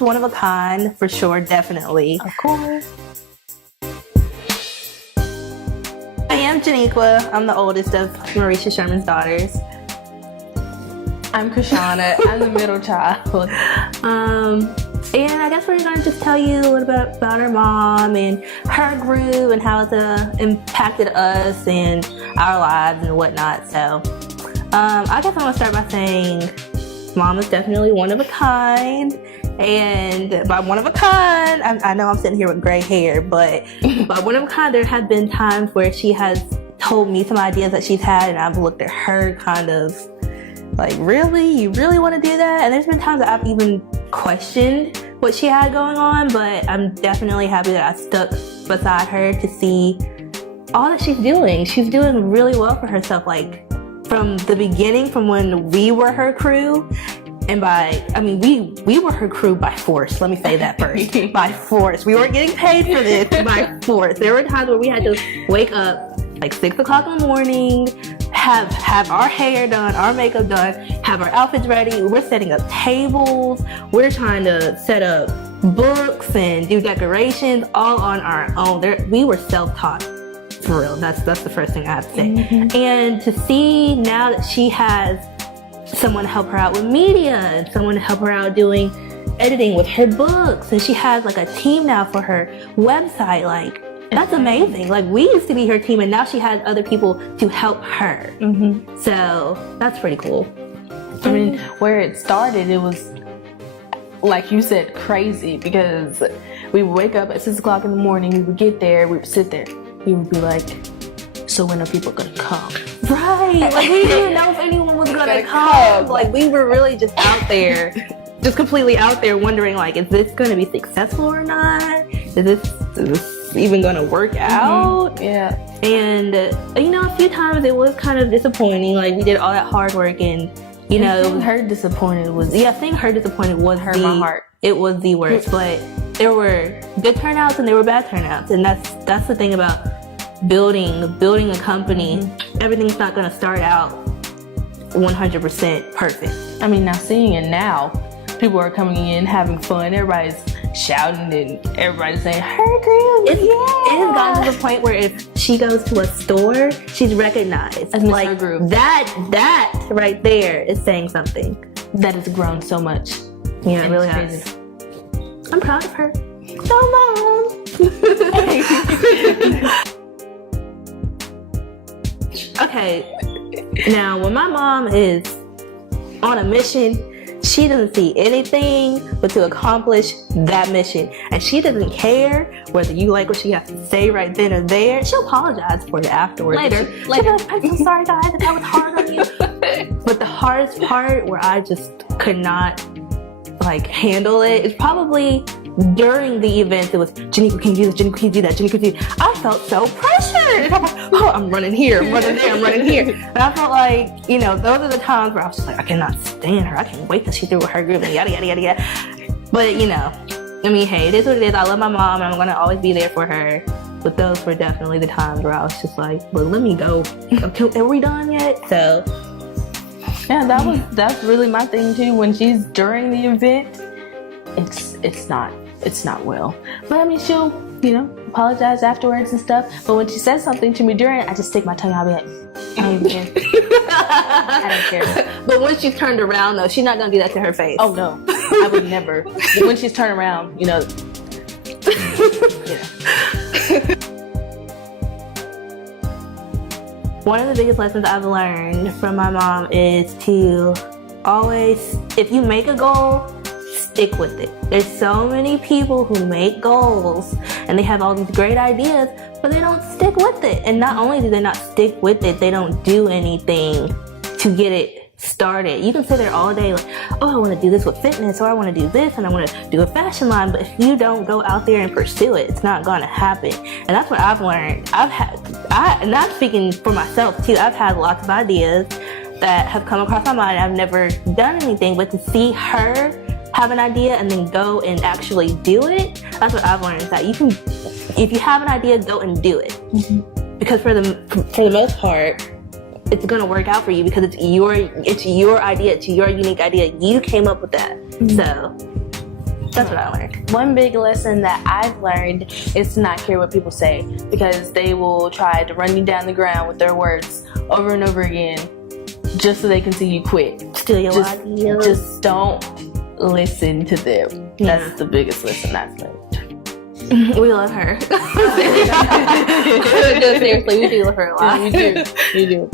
One of a kind, for sure, definitely. Of course. I am Janiqua. I'm the oldest of Marisha Sherman's daughters. I'm Krishana. I'm the middle child. And I guess we're going to just tell you a little bit about our mom and HerGroove and how it's impacted us and our lives and whatnot. So I guess I'm going to start by saying mom is definitely one of a kind. And by one of a kind, I know I'm sitting here with gray hair, but by one of a kind, there have been times where she has told me some ideas that she's had, and I've looked at her kind of like, really? You really want to do that? And there's been times that I've even questioned what she had going on, but I'm definitely happy that I stuck beside her to see all that she's doing. She's doing really well for herself, like from the beginning, from when we were her crew. And we were her crew by force. Let me say that first. By force. We weren't getting paid for this by force. There were times where we had to wake up like 6 o'clock in the morning, have our hair done, our makeup done, have our outfits ready. We're setting up tables. We're trying to set up books and do decorations all on our own. We were self-taught. For real. That's the first thing I have to say. Mm-hmm. And to see now that she has someone to help her out with media and someone to help her out doing editing with her books, and she has like a team now for her website, like that's amazing. Like we used to be her team and now she has other people to help her. Mm-hmm. So that's pretty cool. I mean, where it started, it was like you said, crazy, because we would wake up at 6 o'clock in the morning, we would get there, we would sit there, we would be like, so when are people gonna come? Right, like we didn't know if anyone was gonna come. Like we were really just out there, just completely out there wondering like, is this gonna be successful or not? Is this even gonna work out? Mm-hmm. Yeah. And a few times it was kind of disappointing. Like we did all that hard work and seeing her disappointed was my heart. It was the worst. But there were good turnouts and there were bad turnouts, and that's the thing about building a company. Mm-hmm. Everything's not going to start out 100% perfect. I mean, now seeing it now, people are coming in having fun, everybody's shouting and everybody's saying HerGroove. It has gotten to the point where if she goes to a store, she's recognized as like HerGroove. That right there is saying something. That has grown so much. Yeah, it really has. I'm proud of her. So Mom. Okay, now when my mom is on a mission, she doesn't see anything but to accomplish that mission. And she doesn't care whether you like what she has to say right then or there. She'll apologize for it afterwards. Later. I'm so sorry guys, that was hard on you. But the hardest part where I just could not like handle it is probably during the event. It was, Janiqua, can you do this? Janiqua, can you do that? Janiqua, can you do that? I felt so pressured. I'm like, oh, I'm running here, I'm running there, I'm running here. And I felt like, those are the times where I was just like, I cannot stand her. I can't wait till she threw her group and yada, yada, yada, yada. But, hey, it is what it is. I love my mom and I'm going to always be there for her. But those were definitely the times where I was just like, well, let me go. Are we done yet? So, yeah, that's really my thing too. When she's during the event, it's not well. But I mean, she'll, apologize afterwards and stuff. But when she says something to me during it, I just stick my tongue out. I'll be like, I don't even care. I don't care. But when she's turned around though, she's not gonna do that to her face. Oh no, I would never. But when she's turned around, yeah. One of the biggest lessons I've learned from my mom is to always, if you make a goal, stick with it. There's so many people who make goals and they have all these great ideas, but they don't stick with it. And not only do they not stick with it, they don't do anything to get it started. You can sit there all day like, oh, I want to do this with fitness, or I want to do this, and I want to do a fashion line. But if you don't go out there and pursue it, it's not going to happen. And that's what I've learned. And I'm speaking for myself too. I've had lots of ideas that have come across my mind. I've never done anything, but to see her have an idea and then go and actually do it, that's what I've learned, is that you can, if you have an idea, go and do it. Mm-hmm. Because for the most part, it's gonna work out for you because it's your idea, it's your unique idea. You came up with that. Mm-hmm. So That's what I learned. One big lesson that I've learned is to not care what people say, because they will try to run you down the ground with their words over and over again just so they can see you quit. Steal your ideas. Just don't listen to them. That's the biggest lesson I've learned. We love her. Seriously, we do love her a lot. We do.